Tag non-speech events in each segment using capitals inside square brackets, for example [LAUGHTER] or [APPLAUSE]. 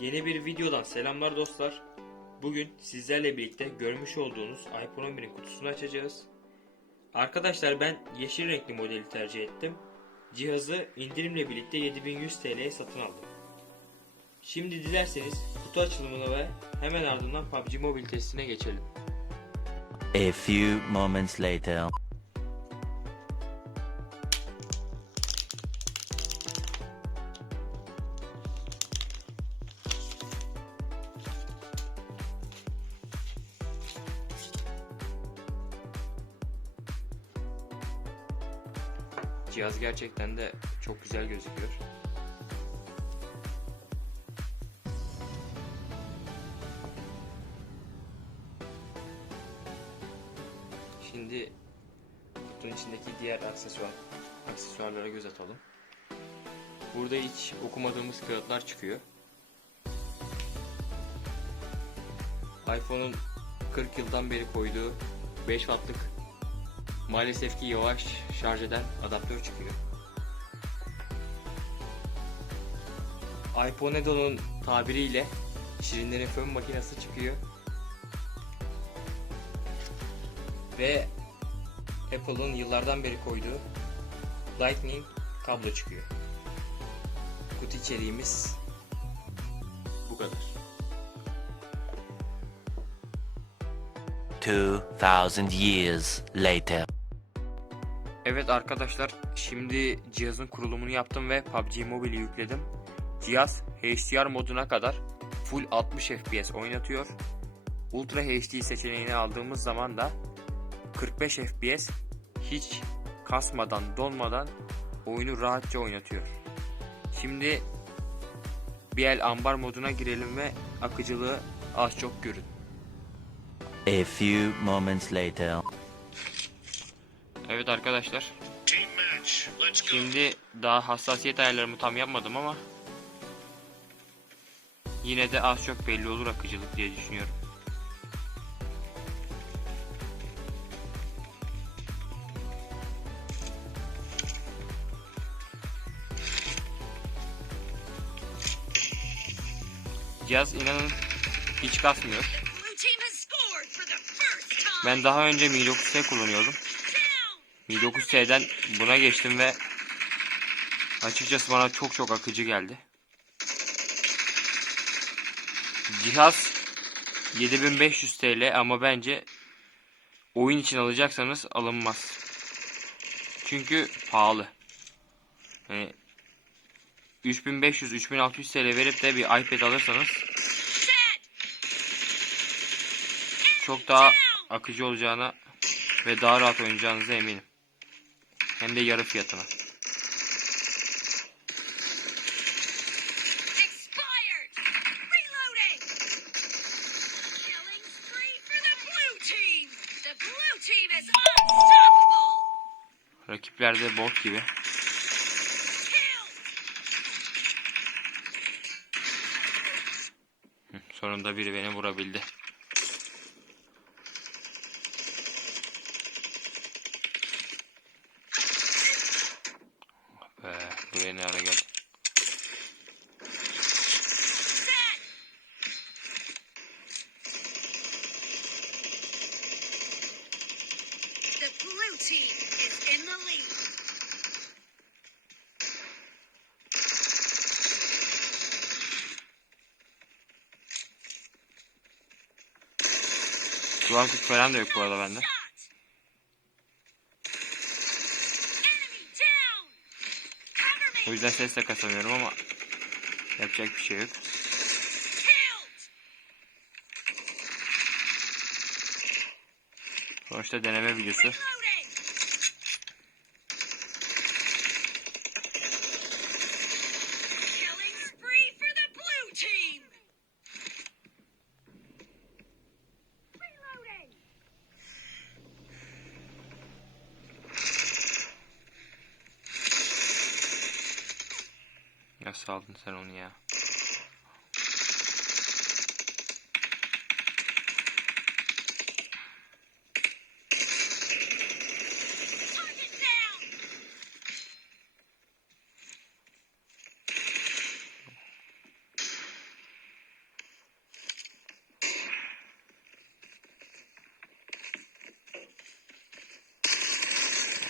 Yeni bir videodan selamlar dostlar. Bugün sizlerle birlikte görmüş olduğunuz iPhone 11'in kutusunu açacağız. Arkadaşlar ben yeşil renkli modeli tercih ettim. Cihazı indirimle birlikte 7100 TL'ye satın aldım. Şimdi dilerseniz kutu açılımına ve hemen ardından PUBG Mobile testine geçelim. A few moments later. Cihaz gerçekten de çok güzel gözüküyor. Şimdi kutunun içindeki diğer aksesuar aksesuarlara göz atalım. Burada hiç okumadığımız kağıtlar çıkıyor. iPhone'un 40 yıldan beri koyduğu 5 wattlık maalesef ki yavaş şarj eden adaptör çıkıyor. iPhone Edo'nun tabiriyle şirinlerin fön makinesi çıkıyor. Ve Apple'ın yıllardan beri koyduğu Lightning kablo çıkıyor. Kutu içeriğimiz bu kadar. 2000 years later. Evet arkadaşlar şimdi cihazın kurulumunu yaptım ve PUBG Mobile'i yükledim. Cihaz HDR moduna kadar full 60 FPS oynatıyor. Ultra HD seçeneğini aldığımız zaman da 45 FPS hiç kasmadan donmadan oyunu rahatça oynatıyor. Şimdi bir ambar moduna girelim ve akıcılığı az çok görün. A few moments later. Evet arkadaşlar. Şimdi daha hassasiyet ayarlarımı tam yapmadım ama yine de az çok belli olur akıcılık diye düşünüyorum. Cihaz inanın hiç kasmıyor. Ben daha önce Mi 9T kullanıyordum. Mi 9T'den buna geçtim ve açıkçası bana çok çok akıcı geldi. Cihaz 7500 TL ama bence oyun için alacaksanız alınmaz. Çünkü pahalı. Yani 3500-3600 TL verip de bir iPad alırsanız çok daha akıcı olacağına ve daha rahat oynayacağınıza eminim. Hem de yarı fiyatına. Expired. Reloading. Killing spree for the blue team. The blue team is unstoppable. Rakipler de bot gibi. Sonunda biri beni vurabildi. Buraya ne ara geldi? Set. The blue team is in the lead. Kulaklık falan da yok bu arada bende. O yüzden ses de kasamıyorum ama yapacak bir şey yok. Sonuçta deneme videosu. Nasıl aldın sen onu ya?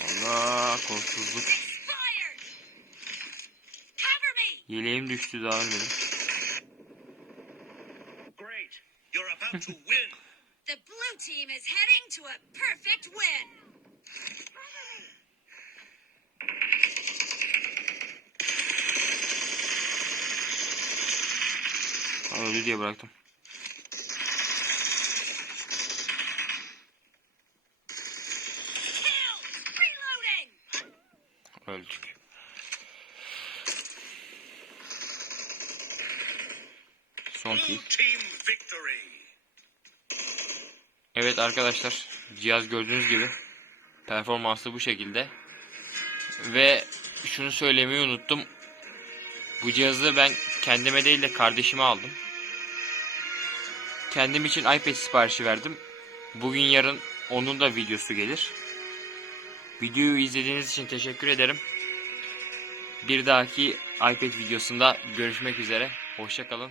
Allah korkusuzluk Yeleğim düştü daha ölmedim. Great. You're about to win. [LAUGHS] The blue team is heading to a perfect win. Öldü diye bıraktım. Öldük. Son. Evet arkadaşlar cihaz gördüğünüz gibi performansı bu şekilde. Ve şunu söylemeyi unuttum. Bu cihazı ben kendime değil de kardeşime aldım. Kendim için iPad siparişi verdim. Bugün yarın onun da videosu gelir. Videoyu izlediğiniz için teşekkür ederim. Bir dahaki iPad videosunda görüşmek üzere. Hoşçakalın.